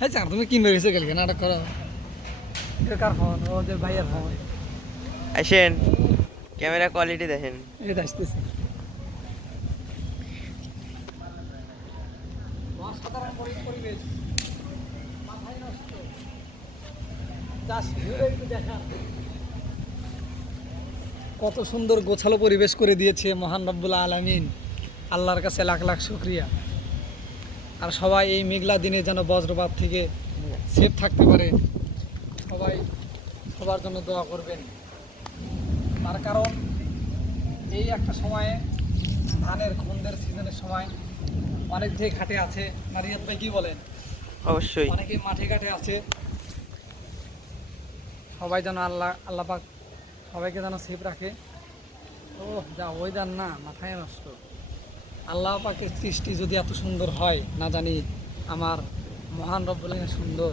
হ্যাঁ চার তুমি কিনবে গেছো কালকে নাটক করো কার ফোন ওদের ভাইয়ের ফোন আসেন ক্যামেরা কোয়ালিটি দেখেন এটা আসতেছে অসাধারণ পরিবেশ মাথায় নষ্ট কত সুন্দর গোছালো পরিবেশ করে দিয়েছে মহান রব্বুল আলামিন আল্লাহর কাছে লাখ লাখ শুকরিয়া আর সবাই এই মেঘলা দিনে যেন বজ্রপাত থেকে সেফ থাকতে পারে সবাই সবার জন্য দোয়া করবেন তার কারণ এই একটা সময়ে ধানের খুন্দের সিজনের সময় অনেক যে ঘাটে আছে মারিয়াত ভাই কি বলেন অবশ্যই অনেকে মাঠে ঘাটে আছে সবাই যেন আল্লাহ পাক সবাইকে যেন সেফ রাখে ও যা ওয়েদার না মাথায় নষ্ট আল্লাহ পাকের সৃষ্টি যদি এত সুন্দর হয় না জানি আমার মহান রব্বুল আলামিন সুন্দর